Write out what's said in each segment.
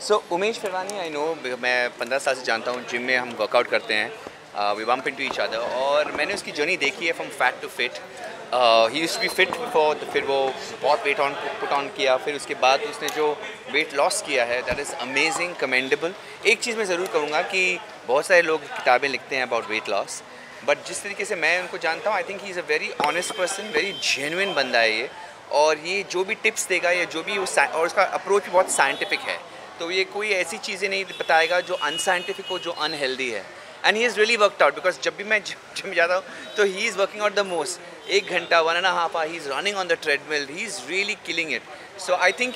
So Umesh फिरवानी I know, मैं 15 साल से जानता हूँ। जिम में हम वर्कआउट करते हैं, we bump into each other, और मैंने उसकी जर्नी देखी है from fat to fit. He used to be fit before, फिर वो बहुत वेट ऑन पुट ऑन किया, फिर उसके बाद उसने जो वेट लॉस किया है दैट इज़ अमेजिंग, कमेंडेबल। एक चीज़ मैं ज़रूर कहूँगा कि बहुत सारे लोग किताबें लिखते हैं अबाउट वेट लॉस, बट जिस तरीके से मैं उनको जानता हूँ, I think he is a very honest person, very genuine बंदा है ये। और ये जो भी टिप्स देगा या जो भी और उसका अप्रोच भी बहुत साइंटिफिक है, तो ये कोई ऐसी चीज़ें नहीं बताएगा जो अनसाइंटिफिक हो, जो अनहेल्दी है। And he is really worked out, because जब भी मैं जिम जाता हूँ तो he is working out the most. 1 घंटा 1.5 hour he is running on the treadmill, he is really killing it. So I think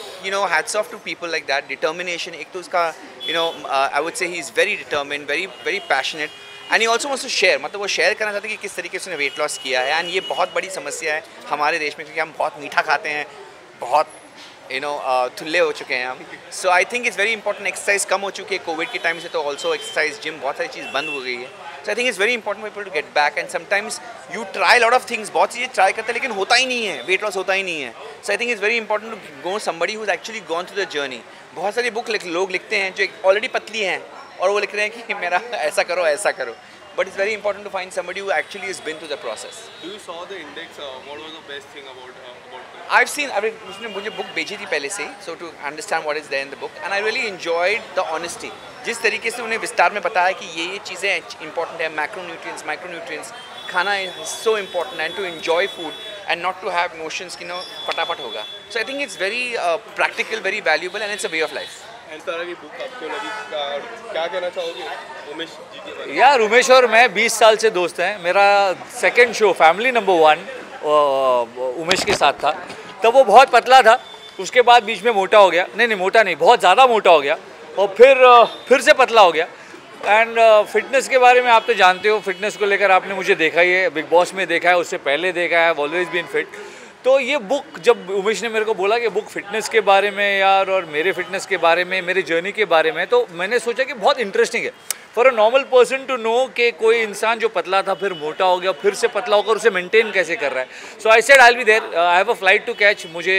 hats off to people like that. Determination एक तो उसका, I would say he is very determined, very very passionate, and he also wants to share, मतलब वो share करना चाहते हैं कि किस तरीके से उसने वेट लॉस किया है। एंड ये बहुत बड़ी समस्या है हमारे देश में, क्योंकि हम बहुत मीठा खाते हैं, बहुत थुल्ले हो चुके हैं हम। So I think it's very important. Exercise कम हो चुकी है कोविड के टाइम से, तो ऑल्सो एक्सरसाइज, जिम, बहुत सारी चीज़ बंद हो गई है। So I think it's very important people to get back, and sometimes you try lot of things, बहुत चीज़ें ट्राई करते हैं लेकिन होता ही नहीं है, वेट लॉस होता ही नहीं है। So I think it's very important to go somebody who is actually gone through the journey. बहुत सारी बुक लोग लिखते हैं जो ऑलरेडी पतली हैं, और वो लिख रहे हैं कि मेरा ऐसा करो ऐसा करो, but it's very important to find somebody who actually has been through the process. Do you saw the index? What was the best thing about this? I've seen, उसने मुझे बुक भेजी थी पहले से, so to understand what is there in the book, and I really enjoyed the honesty. जिस तरीके से उन्हें विस्तार में बताया कि ये चीज़ें important है, macronutrients खाना is so important, and to enjoy food and not to have notions कि फटाफट होगा. So I think it's very practical, very valuable, and it's a way of life. इस तरह की बुक आपको लगी, क्या कहना चाहोगे उमेश जी के बारे में? यार उमेश और मैं 20 साल से दोस्त हैं। मेरा second show family number 1 Umesh के साथ था, तब वो बहुत पतला था, उसके बाद बीच में मोटा हो गया, नहीं मोटा नहीं, बहुत ज़्यादा मोटा हो गया, और फिर से पतला हो गया। एंड फिटनेस के बारे में आप तो जानते हो, फिटनेस को लेकर आपने मुझे देखा ही है, बिग बॉस में देखा है, उससे पहले देखा है, ऑलवेज बीन फिट। तो ये बुक जब उमेश ने मेरे को बोला कि बुक फिटनेस के बारे में यार, और मेरे फिटनेस के बारे में, मेरे जर्नी के बारे में, तो मैंने सोचा कि बहुत इंटरेस्टिंग है for a normal person to know कि कोई इंसान जो पतला था फिर मोटा हो गया, फिर से पतला होकर उसे मेंटेन कैसे कर रहा है। So I said I will be there, I have a flight to catch, मुझे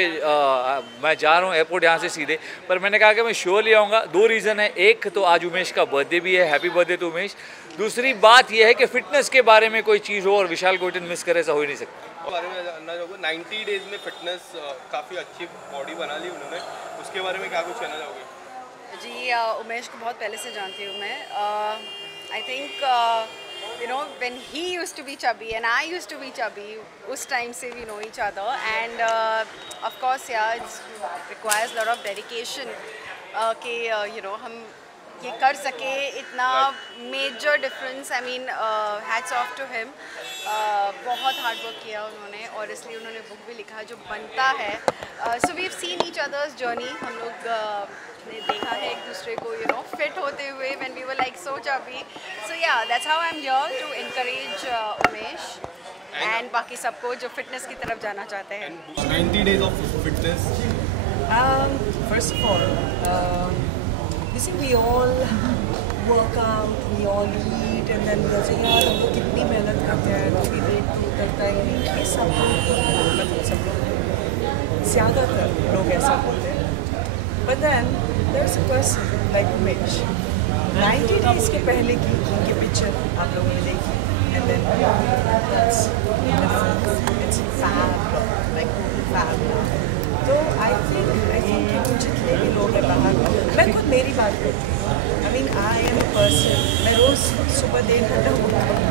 मैं जा रहा हूँ एयरपोर्ट यहाँ से सीधे, पर मैंने कहा कि मैं श्योरली आऊँगा। 2 रीज़न है, एक तो आज उमेश का बर्थडे भी है, हैप्पी बर्थडे टू उमेश। दूसरी बात यह है कि फिटनेस के बारे में कोई चीज़ हो और विशाल कोइटन मिस करे, ऐसा हो ही नहीं सकता। बारे में जानना चाहोगे, 90 डेज में फिटनेस काफ़ी अच्छी बॉडी बना ली उन्होंने, उसके बारे में क्या कुछ कहना चाहोगे? जी, उमेश को बहुत पहले से जानती हूँ मैं। I think when he used to be chubby and I used to be chubby, उस टाइम से we know each other, and of course it's requires lot of dedication कि हम ये कर सके, इतना major difference. I mean hats off to him, बहुत hard work किया उन्होंने, और इसलिए उन्होंने बुक भी लिखा जो बनता है। So we have seen each others journey, हम लोग ने देखा है एक दूसरे को फिट होते हुए, when we were like so chubby. So yeah that's how I am here to encourage Umesh and बाकी सबको जो फिटनेस की तरफ जाना चाहते हैं। 90 days of fitness. First of all, you see, we all work out, we all eat, and then we say यार हम लोग कितनी मेहनत करते हैं, कभी वेट नहीं करता है, ये सब लोग ज़्यादातर लोग ऐसा बोलते हैं। But then there's a person like Umesh, 90 days के पहले की उनकी पिक्चर आप लोगों ने देखी, and then that's it's fab, like fab. तो आई थिंक जितने भी लोग हैं बाहर, मैं खुद मेरी बात करती हूँ, I mean I am a person, मैं रोज़ सुबह 1.5 घंटा उठता हूँ,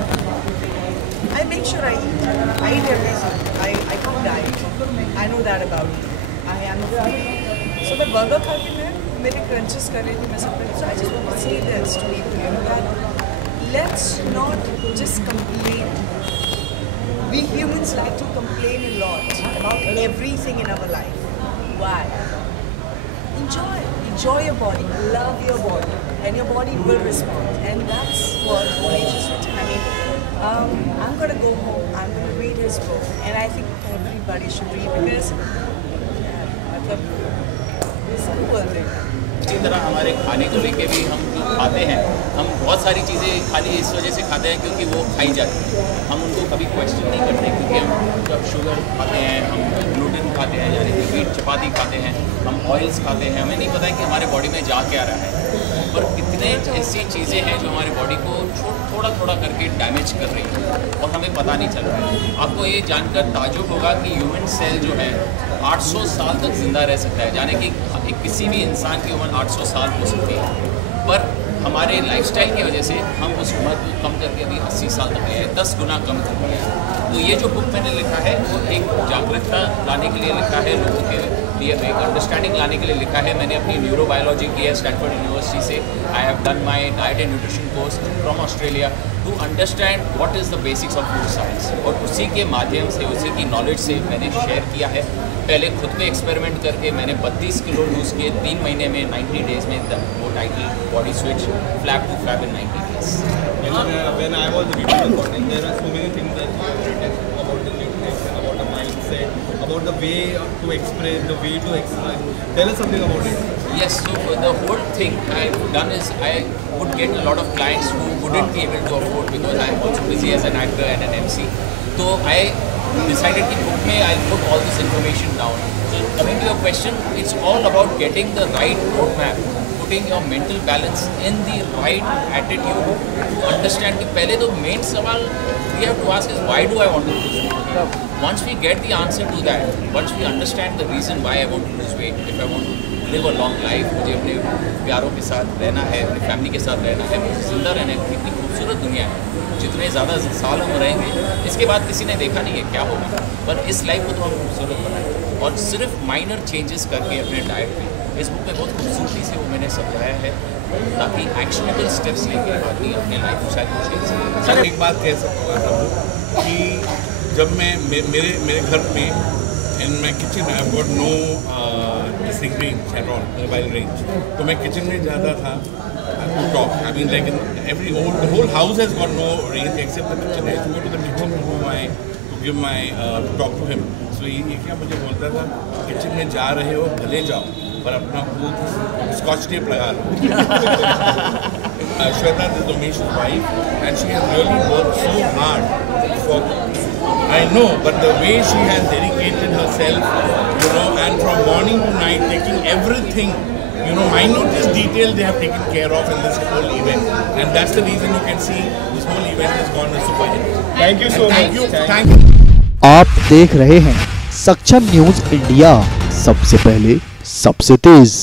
I make sure I eat everything, I can't diet, I know that about me, I am so मैं बर्गर खा के मैं मेरे क्रंचेस कर रही थी, मैं सब, so I just want to say this to people that let's not just complain. We humans like to complain a lot about everything in our life. Why? Enjoy your body, love your body, and your body will respond. And that's what Umesh is written. I mean, I'm going to go home, I'm going to read his book, and I think everybody should read because, इसको बोल रहे हैं। इसी तरह हमारे खाने को लेके भी हम जो खाते हैं, हम बहुत सारी चीज़ें खाली इस वजह से खाते हैं क्योंकि वो खाई जाती है, हम उनको कभी क्वेश्चन नहीं करते, क्योंकि हम जब शुगर खाते हैं, हम ग्लूटेन खाते हैं, यानी कि वीट चपाती खाते खाते हैं, हम ऑयल्स खाते हैं, हमें नहीं पता है कि हमारे बॉडी में जा क्या रहा है, पर कितने ऐसी चीज़ें हैं जो हमारी बॉडी को थोड़ा थोड़ा करके डैमेज कर रही हैं और हमें पता नहीं चल रहा है। आपको ये जानकर ताज्जुब होगा कि ह्यूमन सेल जो है 800 साल तक ज़िंदा रह सकता है, यानी कि किसी भी इंसान की उम्र 800 साल हो सकती है, पर हमारे लाइफस्टाइल की वजह से हम उस उम्र को कम करके अभी 80 साल तक गए हैं, 10 गुना कम कर दिया है। तो ये जो बुक मैंने लिखा है वो एक जागरूकता लाने के लिए लिखा है, लोगों के लिए एक अंडरस्टैंडिंग लाने के लिए लिखा है। मैंने अपनी न्यूरोबायोलॉजी की है स्टैनफोर्ड यूनिवर्सिटी से। I have done my diet and nutrition course from Australia to understand what is the basics of food science, और उसी के माध्यम से, उसी की नॉलेज से मैंने शेयर किया है। पहले खुद पे एक्सपेरिमेंट करके मैंने 32 किलो लूज़ किए 3 महीने में, 90 डेज़ में। वो title body switch flap to flap in 90 days. When I was reading the content, there are so many things that you have written about the nutrition, about the mindset, about the way to express, the way to exercise. Tell us something about it. Yes, so the whole thing I've done is I would get a lot of clients who wouldn't be able to afford, because I'm also busy as an actor and an MC. So I decided कि book में I'll put all this information down. So coming to your question, it's all about getting the right roadmap, putting your mental balance in the right attitude to understand कि पहले तो main सवाल we have to ask is why do I want to lose weight? Once we get the answer to that, once we understand the reason why I want to lose weight, if I want to live a long life, मुझे अपने प्यारों के साथ रहना है, अपनी family के साथ रहना है, मुझे ज़िंदा रहना है। इतनी खूबसूरत दुनिया है, जितने ज़्यादा साल हम रहेंगे इसके बाद किसी ने देखा नहीं है क्या होगा, पर इस लाइफ को तो हम खूबसूरत बनाएं, और सिर्फ माइनर चेंजेस करके अपने डाइट में। इस बुक में बहुत खूबसूरती से वो मैंने समझाया है, ताकि एक्शनेबल स्टेप्स लेके आदमी अपने लाइफ स्टाइल को चेंज करे। सर एक बात कह सकता हूँ कि जब मैं मेरे घर में in my kitchen I got no दिसिंग range at all, mobile range, तो मैं किचन में जाता था to talk. I mean, like the whole house has got no range except the kitchen. I used to go to the kitchen to give my to talk to him. So ये क्या मुझे बोलता था, kitchen में जा रहे हो भले जाओ, पर अपना खुद स्कॉच टेप लगा लो। Shweta is Umesh's wife, and she has really worked so hard for. I know, but the way she has dedicated herself, you know, and from morning to night, taking everything. You know, minutest detail they have taken care of in this whole event, and that's the reason you can see this whole event has gone a super hit. Thank you so much. Thank you. आप देख रहे हैं सक्षम news India, सबसे पहले सबसे तेज।